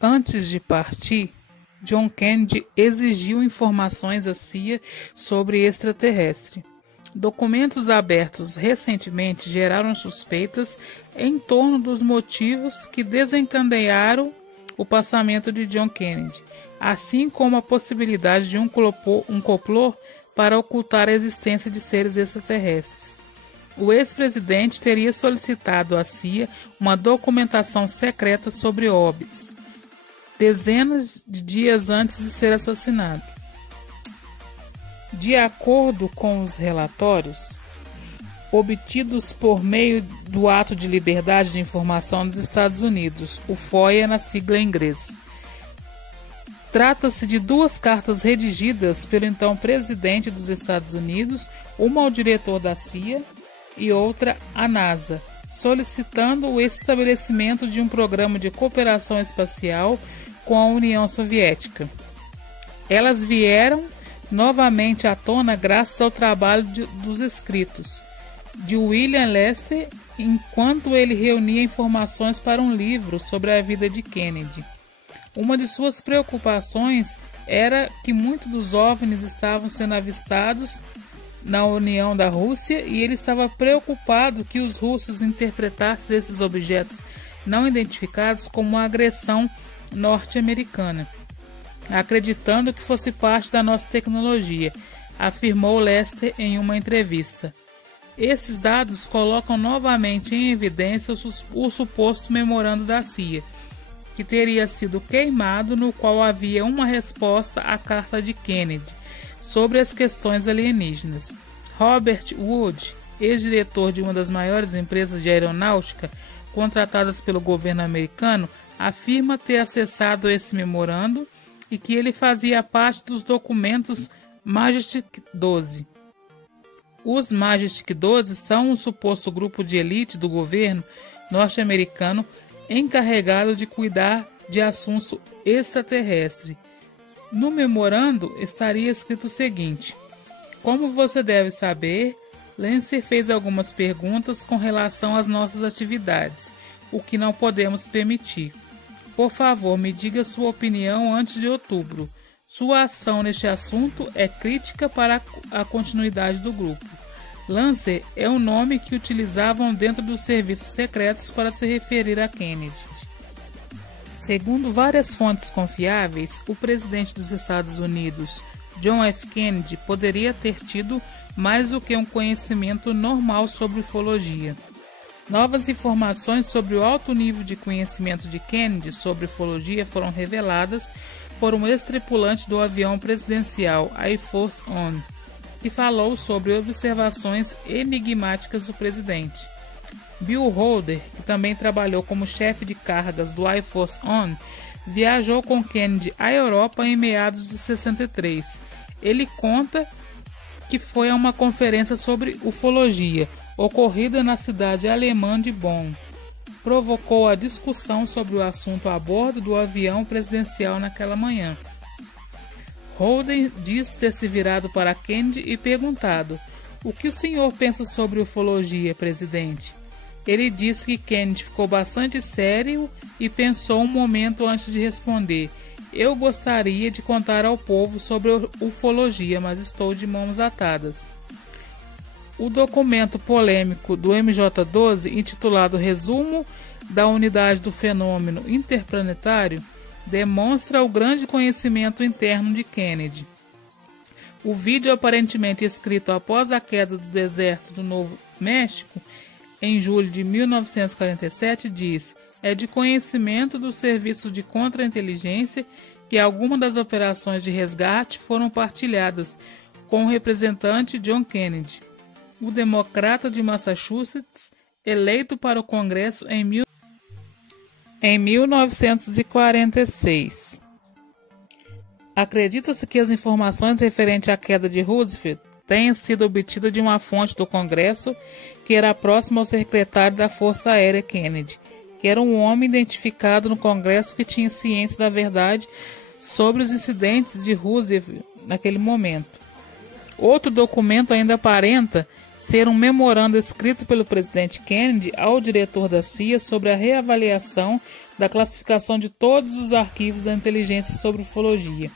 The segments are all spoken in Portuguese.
Antes de partir, John Kennedy exigiu informações à CIA sobre extraterrestre. Documentos abertos recentemente geraram suspeitas em torno dos motivos que desencadearam o passamento de John Kennedy, assim como a possibilidade de um complô para ocultar a existência de seres extraterrestres. O ex-presidente teria solicitado à CIA uma documentação secreta sobre OVNIs, dezenas de dias antes de ser assassinado. De acordo com os relatórios obtidos por meio do Ato de Liberdade de Informação dos Estados Unidos, o FOIA na sigla em inglês, trata-se de duas cartas redigidas pelo então presidente dos Estados Unidos, uma ao diretor da CIA e outra à NASA, solicitando o estabelecimento de um programa de cooperação espacial com a União Soviética. Elas vieram novamente à tona graças ao trabalho dos escritos de William Lester enquanto ele reunia informações para um livro sobre a vida de Kennedy. Uma de suas preocupações era que muitos dos OVNIs estavam sendo avistados na União da Rússia e ele estava preocupado que os russos interpretassem esses objetos não identificados como uma agressão norte-americana, acreditando que fosse parte da nossa tecnologia, afirmou Lester em uma entrevista. Esses dados colocam novamente em evidência o suposto memorando da CIA, que teria sido queimado, no qual havia uma resposta à carta de Kennedy sobre as questões alienígenas. Robert Wood, ex-diretor de uma das maiores empresas de aeronáutica contratadas pelo governo americano, afirma ter acessado esse memorando e que ele fazia parte dos documentos Majestic 12. Os Majestic 12 são um suposto grupo de elite do governo norte-americano encarregado de cuidar de assuntos extraterrestres. No memorando estaria escrito o seguinte: como você deve saber, Lancer fez algumas perguntas com relação às nossas atividades, o que não podemos permitir. Por favor, me diga sua opinião antes de outubro. Sua ação neste assunto é crítica para a continuidade do grupo. Lancer é o nome que utilizavam dentro dos serviços secretos para se referir a Kennedy. Segundo várias fontes confiáveis, o presidente dos Estados Unidos, John F. Kennedy, poderia ter tido mais do que um conhecimento normal sobre ufologia. Novas informações sobre o alto nível de conhecimento de Kennedy sobre ufologia foram reveladas por um ex-tripulante do avião presidencial Air Force One, que falou sobre observações enigmáticas do presidente. Bill Holder, que também trabalhou como chefe de cargas do Air Force One, viajou com Kennedy à Europa em meados de 63. Ele conta que foi a uma conferência sobre ufologia, ocorrida na cidade alemã de Bonn. Provocou a discussão sobre o assunto a bordo do avião presidencial naquela manhã. Holden diz ter se virado para Kennedy e perguntado: "O que o senhor pensa sobre ufologia, presidente?" Ele disse que Kennedy ficou bastante sério e pensou um momento antes de responder: "Eu gostaria de contar ao povo sobre ufologia, mas estou de mãos atadas." O documento polêmico do MJ-12, intitulado Resumo da Unidade do Fenômeno Interplanetário, demonstra o grande conhecimento interno de Kennedy. O vídeo, aparentemente escrito após a queda do deserto do Novo México, em julho de 1947, diz: é de conhecimento do Serviço de Contra-Inteligência que algumas das operações de resgate foram partilhadas com o representante John Kennedy, o democrata de Massachusetts, eleito para o Congresso em 1946. Acredita-se que as informações referentes à queda de Roosevelt tenham sido obtidas de uma fonte do Congresso que era próxima ao secretário da Força Aérea Kennedy, que era um homem identificado no Congresso que tinha ciência da verdade sobre os incidentes de Roosevelt naquele momento. Outro documento ainda aparenta ser um memorando escrito pelo presidente Kennedy ao diretor da CIA sobre a reavaliação da classificação de todos os arquivos da inteligência sobre ufologia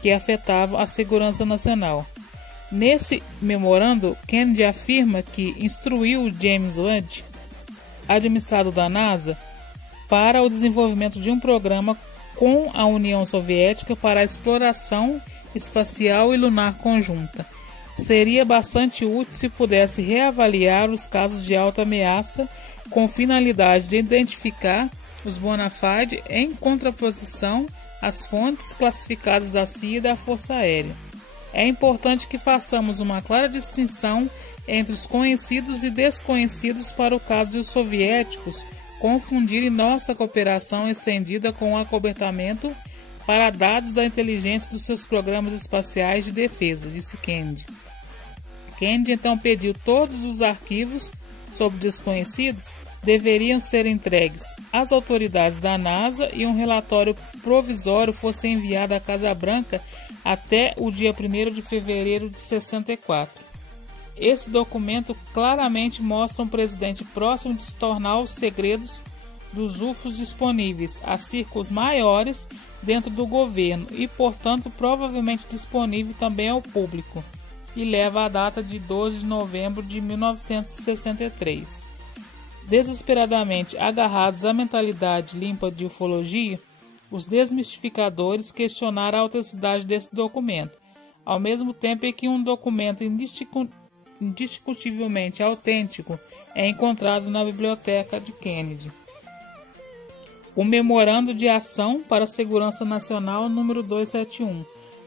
que afetavam a segurança nacional. Nesse memorando, Kennedy afirma que instruiu James Webb, administrador da NASA, para o desenvolvimento de um programa com a União Soviética para a exploração espacial e lunar conjunta. Seria bastante útil se pudesse reavaliar os casos de alta ameaça com finalidade de identificar os bona fide em contraposição às fontes classificadas da CIA e da Força Aérea. É importante que façamos uma clara distinção entre os conhecidos e desconhecidos para o caso de os soviéticos confundirem nossa cooperação estendida com o acobertamento para dados da inteligência dos seus programas espaciais de defesa, disse Kennedy. Kennedy então pediu todos os arquivos sobre desconhecidos deveriam ser entregues às autoridades da NASA e um relatório provisório fosse enviado à Casa Branca até o dia 1º de fevereiro de 64. Esse documento claramente mostra um presidente próximo de se tornar os segredos dos UFOs disponíveis a círculos maiores dentro do governo e, portanto, provavelmente disponível também ao público, e leva a data de 12 de novembro de 1963. Desesperadamente agarrados à mentalidade limpa de ufologia, os desmistificadores questionaram a autenticidade desse documento, ao mesmo tempo em que um documento indiscutivelmente autêntico é encontrado na biblioteca de Kennedy. O Memorando de Ação para a Segurança Nacional número 271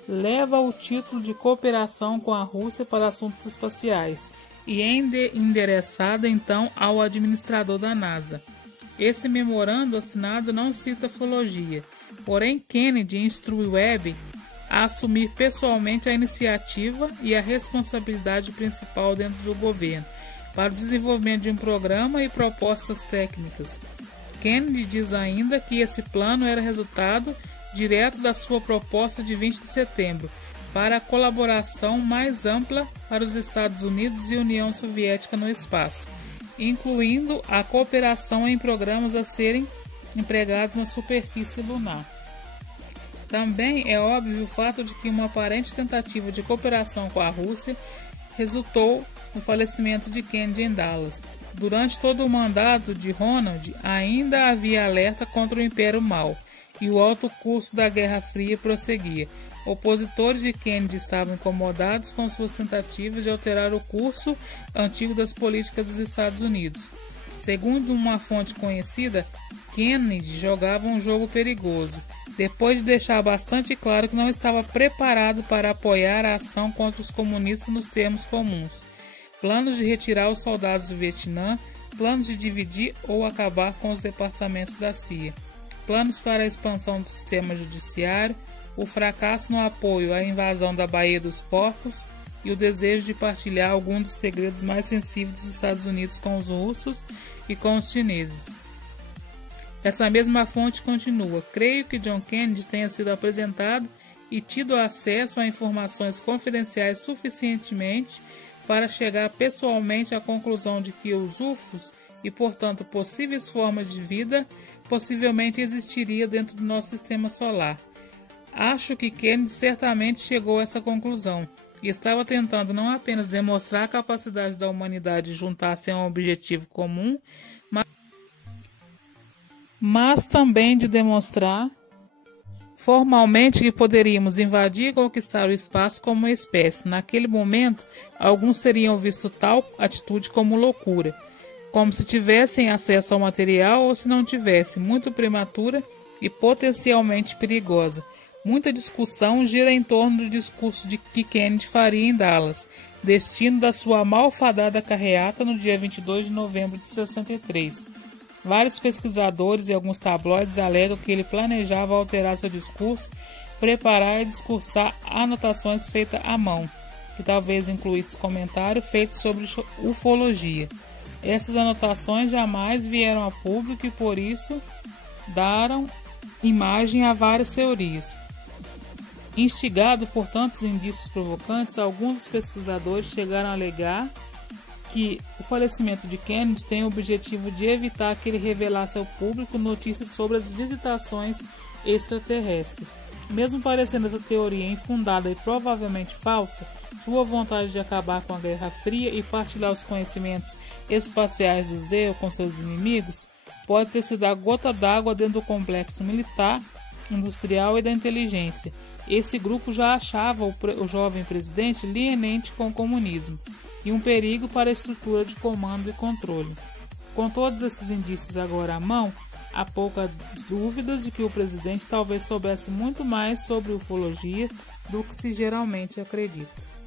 leva o título de Cooperação com a Rússia para Assuntos Espaciais e é endereçada então ao administrador da NASA. Esse memorando assinado não cita ufologia, porém Kennedy instrui Webb a assumir pessoalmente a iniciativa e a responsabilidade principal dentro do governo para o desenvolvimento de um programa e propostas técnicas. Kennedy diz ainda que esse plano era resultado direto da sua proposta de 20 de setembro para a colaboração mais ampla para os Estados Unidos e União Soviética no espaço, incluindo a cooperação em programas a serem empregados na superfície lunar. Também é óbvio o fato de que uma aparente tentativa de cooperação com a Rússia resultou no falecimento de Kennedy em Dallas. Durante todo o mandato de Ronald, ainda havia alerta contra o Império Mal, e o alto custo da Guerra Fria prosseguia. Opositores de Kennedy estavam incomodados com suas tentativas de alterar o curso antigo das políticas dos Estados Unidos. Segundo uma fonte conhecida, Kennedy jogava um jogo perigoso, depois de deixar bastante claro que não estava preparado para apoiar a ação contra os comunistas nos termos comuns. Planos de retirar os soldados do Vietnã, planos de dividir ou acabar com os departamentos da CIA, planos para a expansão do sistema judiciário, o fracasso no apoio à invasão da Baía dos Porcos e o desejo de partilhar alguns dos segredos mais sensíveis dos Estados Unidos com os russos e com os chineses. Essa mesma fonte continua: creio que John Kennedy tenha sido apresentado e tido acesso a informações confidenciais suficientemente para chegar pessoalmente à conclusão de que os UFOs e, portanto, possíveis formas de vida possivelmente existiria dentro do nosso sistema solar. Acho que Kennedy certamente chegou a essa conclusão e estava tentando não apenas demonstrar a capacidade da humanidade de juntar-se a um objetivo comum, mas também de demonstrar formalmente que poderíamos invadir e conquistar o espaço como uma espécie. Naquele momento, alguns teriam visto tal atitude como loucura, como se tivessem acesso ao material ou se não tivessem, muito prematura e potencialmente perigosa. Muita discussão gira em torno do discurso de que Kennedy faria em Dallas, destino da sua malfadada carreata no dia 22 de novembro de 63. Vários pesquisadores e alguns tabloides alegam que ele planejava alterar seu discurso, preparar e discursar anotações feitas à mão, que talvez incluísse comentários feitos sobre ufologia. Essas anotações jamais vieram a público e por isso deram imagem a várias teorias. Instigado por tantos indícios provocantes, alguns dos pesquisadores chegaram a alegar que o falecimento de Kennedy tem o objetivo de evitar que ele revelasse ao público notícias sobre as visitações extraterrestres. Mesmo parecendo essa teoria infundada e provavelmente falsa, sua vontade de acabar com a Guerra Fria e partilhar os conhecimentos espaciais do Zeo com seus inimigos pode ter sido a gota d'água dentro do complexo militar, industrial e da inteligência. Esse grupo já achava o jovem presidente leniente com o comunismo e um perigo para a estrutura de comando e controle. Com todos esses indícios agora à mão, há poucas dúvidas de que o presidente talvez soubesse muito mais sobre ufologia do que se geralmente acredita.